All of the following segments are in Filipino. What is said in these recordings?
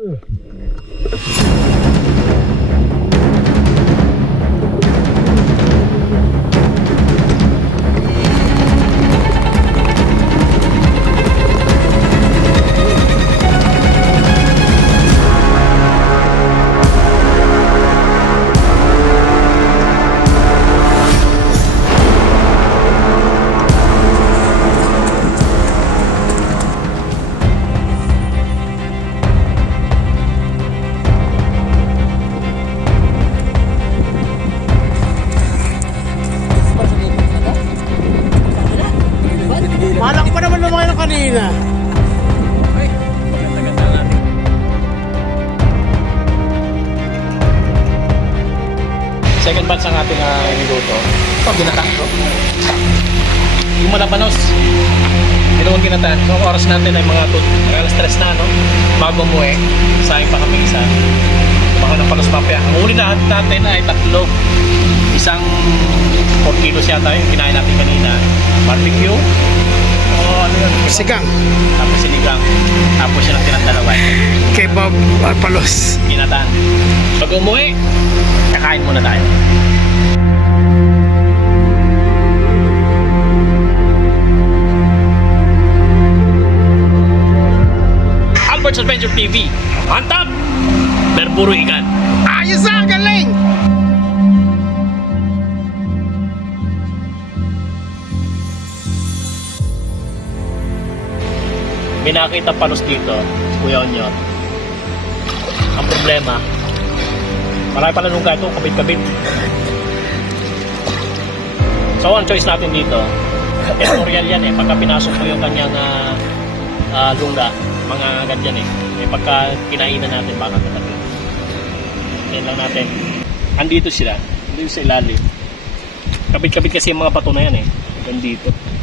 Malaki naman naman yung kanina. Second batch ang ating uh, niluto. Ito, ginata. Yung malabanos. Ginawang ginata. So, ang oras natin ay mga tut. Alas stress na, no? Bago mo eh. Sayang pa kami isa. Baka ng palos papaya. Ang uli na natin ay tatlo. Isang 4 kilos yata yung kinain natin kanina. Barbecue. O ano yun? Sigang. Tapos sinigang. Tapos yun ang tinandalawan. Kebab at palos. Ginatan. Pag umuwi, kakain muna tayo. Albert's Adventure TV. Mantap! Berburu ikan. Ayos ah, galing! May nakita palos dito, Kuya Onyo. Ang problema, marami pala nung ito, kabit-kabit. So, ang choice natin dito, editorial yan eh. Pagka pinasok mo yung kanyang uh, uh, lungga, mga ganyan eh. Eh, pagka kinainan natin, baka talaga. Yan lang natin. Andito sila, dito sa ilalim. Kabit-kabit kasi yung mga bato na yan eh. Hanggang.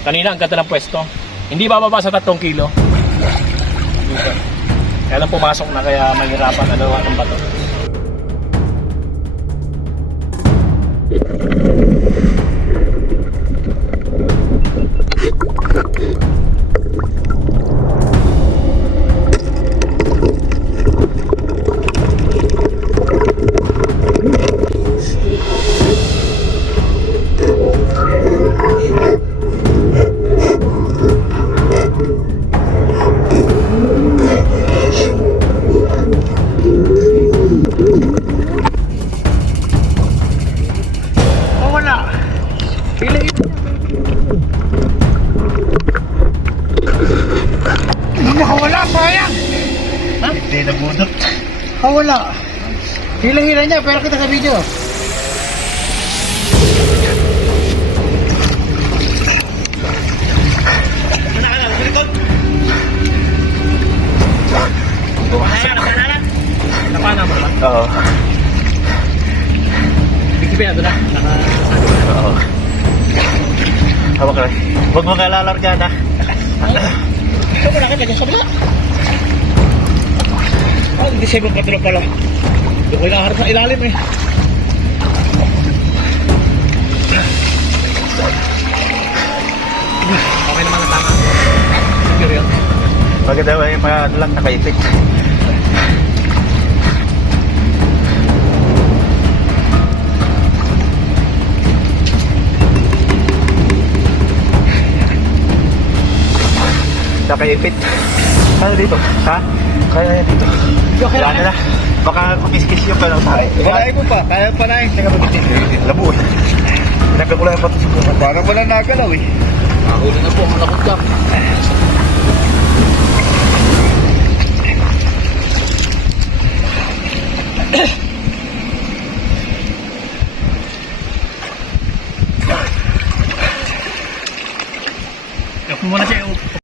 Kanina ang ganda ng pwesto. Hindi bababa sa 3 kilo. Dito. Kaya lang pumasok na kaya mahirapan na gawa ng bato. Nakawala, sayang! Hindi nabunot. Nakawala. Hila-hila niya, pero kita sa video. Mo. Oo. Big Pia, doon na. Oo. Hawak ka. Huwag mo kalalar dyan ha. Ito mo nakita dyan sa bila. Ah, hindi siya mong katulog pala. Hindi ko inaharap sa ilalim eh. Okay naman ang tama. Maganda ba yung mga lang nakaipit. Nakaipit. Ano dito? Ha? Kaya dito. Okay Wala na na. Baka kumiskis yung kalaw tayo. Kaya mo pa, kaya pa na eh. Teka magitin. Labo eh. Nagkakulay pa ito siguro. Parang wala nagalaw eh. Nahuli na po, malakot ka. Ako muna siya.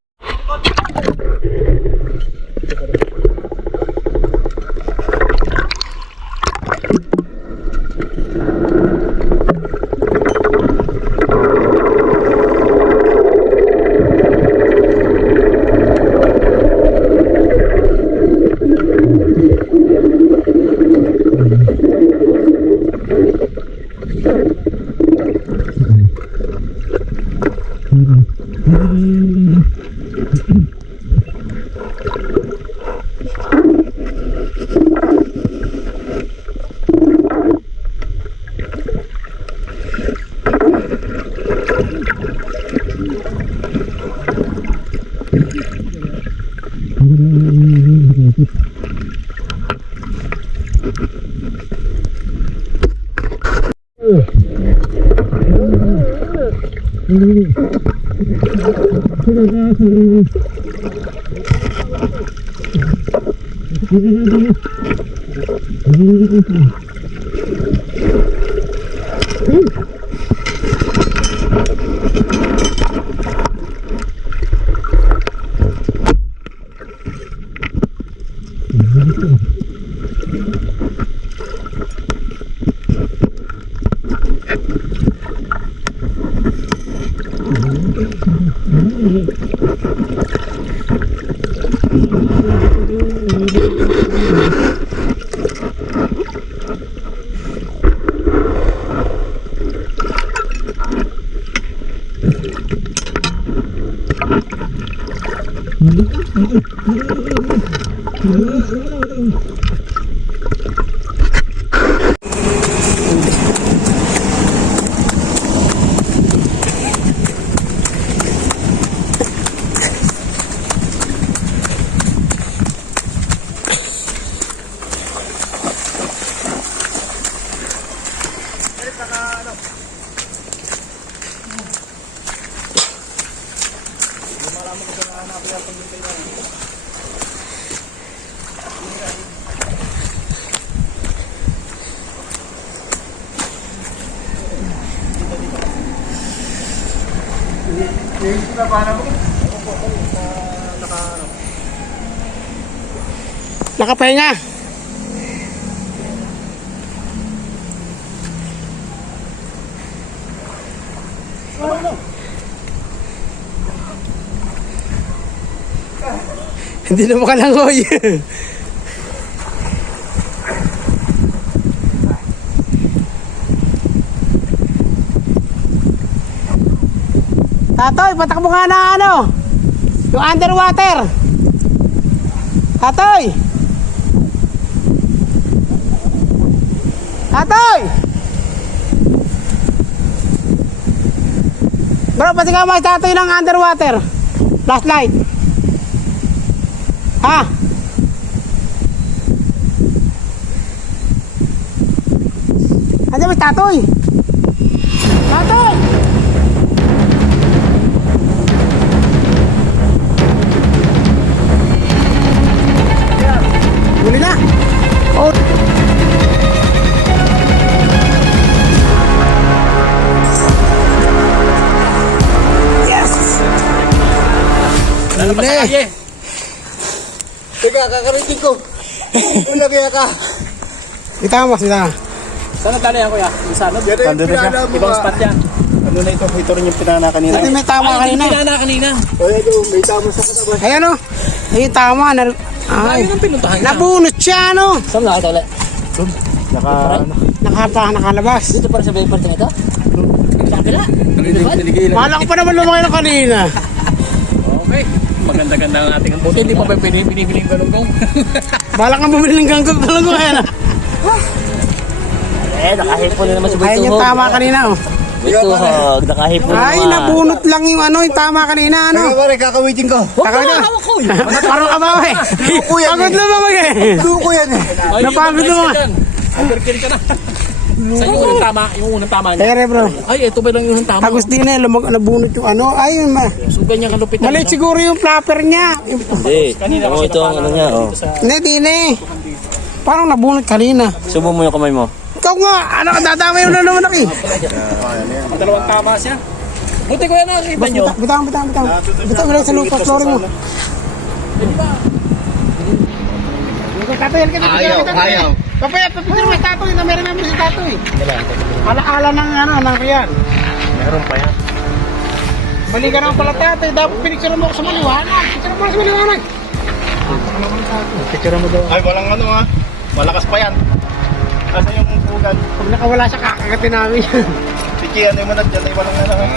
Thank you. Nakapahinga. Hindi na makalangoy. Tatoy, patakbo nga na ano? Yung underwater. Tatoy! Tatoy! Bro, pati ka may tatoy ng underwater. Flashlight. Ha? Andiyan may tatoy. Tatoy! Huli. Teka, kakaritin ko. Wala kaya ka. Kita mo, kita. Saan tali yan kuya? Isa ano? Yan yung pinana mo Ibang ba? spot yan. Ano na ito? Ito rin yung pinana kanina. Ito may tama kanina. Pinana kanina. O yan yung may tama sa katawan. Ayan o. Ayun, tama. Nar Ay. Ayun ang pinuntahan. Nabunot siya, ano? Saan nakita ulit? Naka... Nakapa, nakalabas. Dito para sa paper ito? Sa kabila? Mahala ko pa naman lumaki na kanina. Okay. Maganda-ganda ang ating buti. Hindi pa ba binibili yung galunggong? Mahala kang bumili ng ganggang talaga. Ayan. eh, nakahipon na naman si Ayan yung tama kanina, oh. Butuhog, nakahipon Ay, nabunot lang yung ano, yung tama kanina, Ano? ano. pare, kakawitin ko. Taka na. Parang ka ba, eh? Pagod na ba, mag eh? Duko yan eh. Napagod naman. Overkill ka na. Saan yung unang tama? Yung unang tama niya? Kaya bro. Ay, ito ba lang yung unang tama? Tagos din eh, lumag nabunot yung ano. Ay, ma. So, ganyan kalupit Mali siguro yung flapper niya. Yung- Hindi. Kanina Oo, kasi ito ang ano niya. Oh. Hindi, di na eh. Parang nabunot kanina. Subo mo yung kamay mo. Ikaw nga, ano ka dadamay mo na naman ako eh. Dalawang tama siya. Buti ko yan nakikita nyo. Bitaw, bitaw, bitaw. Bitaw, bitaw sa lupa, flooring mo. Ayaw, ayaw. Papaya, papaya may tatoy na meron namin si tatoy. Alaala ng ano, ng riyan. Meron pa yan. Bali ka naman pala tatay, dapat pinicturan mo ako sa maliwanag. Picturean mo sa maliwanag. Picturean mo daw. Ay, walang ano ha. Malakas pa yan. Kasi yung tugan. Pag nakawala siya, kakagatin namin yan. Sige, ano yung manad dyan? Ay, walang ano ha.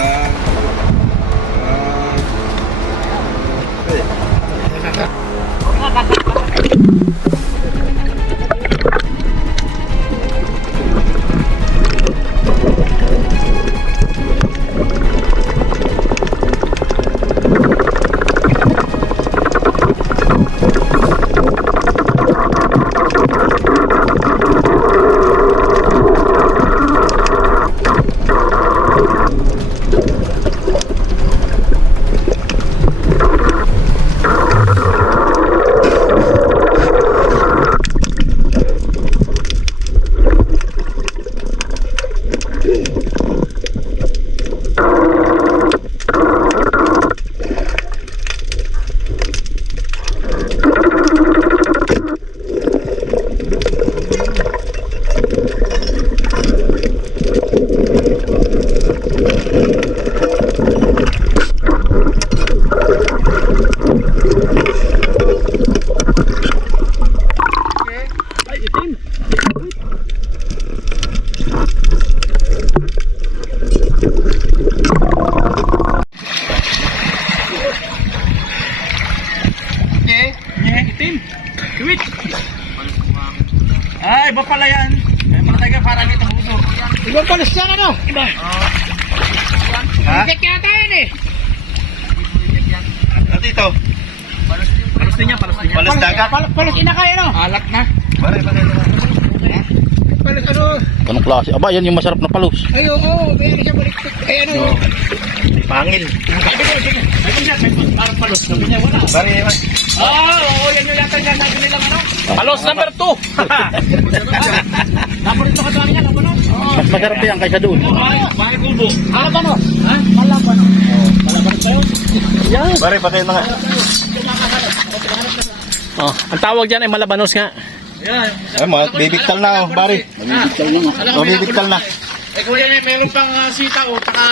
Ibang palis yan ano? Ha? Check yata yan eh. At ito. Palos din niya, palos din niya. Balas dagat. Palis, palis inakay ano? Alat na. Pare, pare, Palis ano? Anong klase? Aba, yan yung masarap na palos. Ay oo, oh, may ano siya baliktad. Ay ano? Pangil. Parang palos. Sabi niya, wala. Pare, pare. Ah, oo, yan yung yata niya sabi nilang ano. Palos number 2. Dapat ito kasama niya, kapalos. Mas masarap yan kaysa doon. Bakit kubo? Malabanos. Ha? Malabanos. Malaban tayo. Pare, patay na nga. Oh, ang tawag diyan ay malabanos nga. Ay, mga bibigtal na, oh, pare. Mabibigtal na. Mabibigtal na. Eh kuya, eh, meron pang uh, sita o taka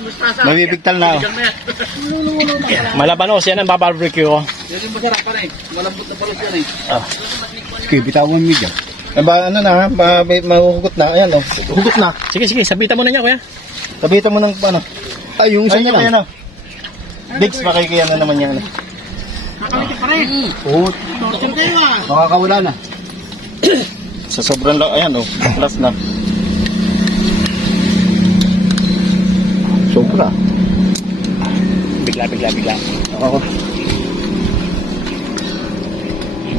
mustasa. Mabibigtal na, oh. Malabanos, yan ang babarbecue ko. Okay, bitawan mo dyan. Eh, ba, ano na? Ba, may- mahuhugot na. Ayan, oh. Hugot na. Sige, sige, sabitan mo na niya kuya. Sabitan mo ng, ano. Ay, yung isa Ay, niya yan, lang. oh. Diggs, makikiyano naman yan. Kakalitin pa rin. Oo, ah. makakawala na. Sa sobrang lang, ayan, oh. Plus na. Sobra. Bigla, bigla, bigla. Ako.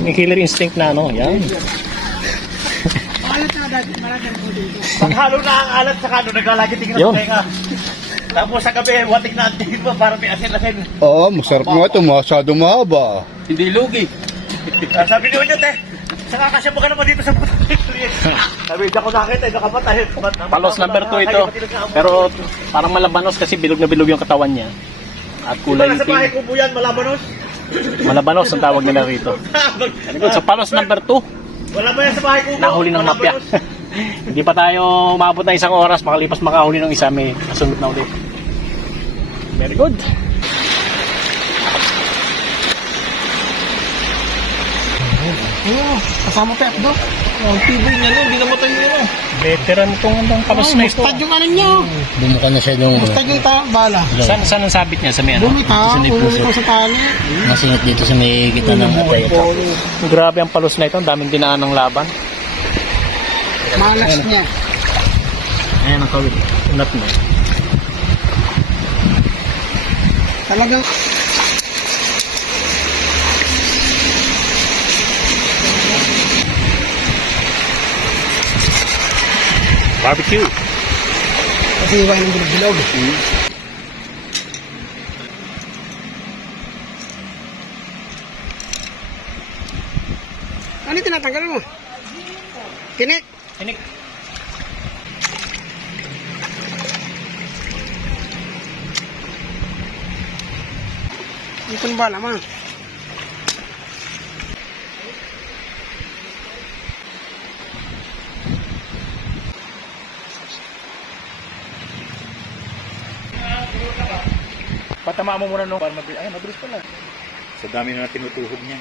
May killer instinct na ano, yan. Alat na dati. Na po dito. Paghalo na ang alat sa kano, naglalagi tingin Yun. sa tenga. Tapos sa gabi, watik na ang tingin mo, parang may asin-asin. Oo, masarap nga ito. Masyado mahaba. Hindi lugi. sabi niyo nyo, te, saka kasya mo ka naman dito sa puto. sabi, di ako nakita, eh, nakapatay. Palos number 2 ito. Pero parang malabanos kasi bilog na bilog yung katawan niya. At kulay Kulay sa bahay itim. ko buyan, malabanos. Malabanos ang tawag nila rito. So palos number 2. Wala ba yan sa bahay ko? Nahuli ng mapya. Hindi pa tayo umabot na isang oras, makalipas makahuli ng isa, may kasunod na ulit. Very good. Oo, kasama pa do. Ang tiboy niya, no? Hindi namatay yun, no? Veteran tong andang palos na ito. Mustad yung ano niyo. Bumuka na siya nung Mustad yung ta bala. Saan, saan ang sabit niya? Sa may ano? Bumita, ko sa tali. nasingat dito sa may gitna ng atay. Grabe ang palos na ito. Ang daming dinaan ng laban. Malas niya. Ayan ang kawit. Unat mo. Talagang Barbecue. kasi iwan ng bilog-bilog. Ano yung tinatanggal mo? Tinik. Tinik. Ito ba naman? Patama mo muna nung para mabilis. Ay, mabilis pala. Sa dami na tinutuhog niya.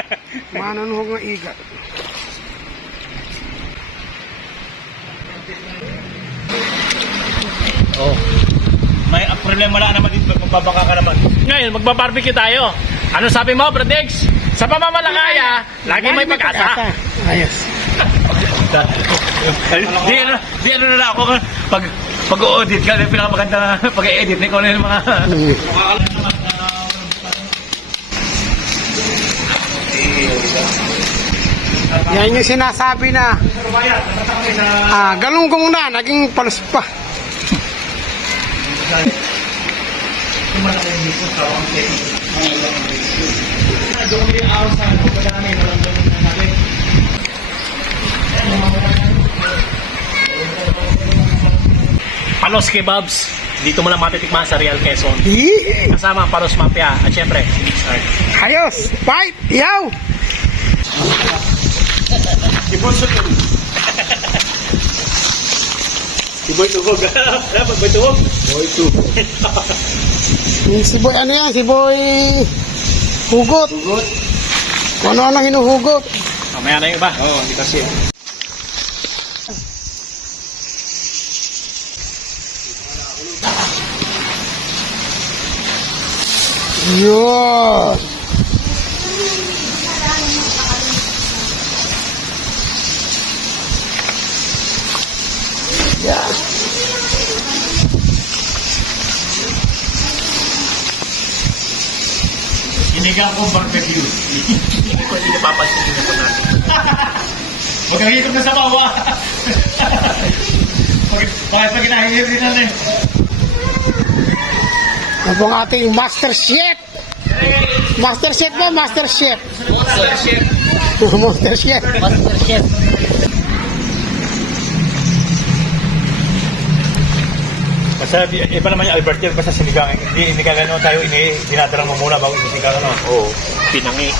Manunuhog ng igat. Oh. May problema lang naman dito. Magbabaka ka naman. Ngayon, magbabarbecue tayo. Ano sabi mo, Bradex? Sa pamamalakaya, lagi may pag-asa. Ayos. di ano, di ano na lang ako pag pag-audit ka, yung pinakamaganda pag-edit ni kung ano yung mga Yan yung sinasabi na ah, galunggong na, naging palus pa. Palos Kebabs. Dito mo lang matitikman sa Real Quezon. Kasama ang Palos Mafia. At syempre, start. Ayos! Fight! Yaw! si Boy Tuhog. Dapat Boy Tuhog. Yung si Boy, ano yan? Si Boy... Hugot. Hugot. Kung ano-ano hinuhugot. Mamaya na yung iba. Oo, hindi kasi. Yun! Yeah. Iniga ko barbecue. Hindi ko hindi napapansin na ito natin. Huwag kang hikot na sa bawa. Bakit pag nahihirin na na eh. Yan po ang ating Master Chef. Master Chef ba? Master Chef. Master Chef. Master Chef. Master Chef. Basta iba naman yung Albert yan, basta sinigang. Hindi, hindi ka gano'n tayo, ini, dinadarang mo muna bago sinigang ano. Oo. Pinangi.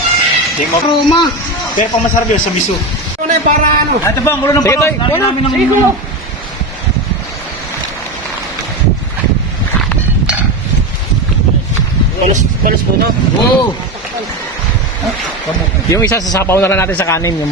Hindi mo. Roma. Pero pang masarap yun sa miso. Ano na para ano? Ito ba, ang ulo ng. Lagi Wala. namin ng Sige, Palos, palos po, no? Oo. Yung isa sa sapaw na lang natin sa kanin, yung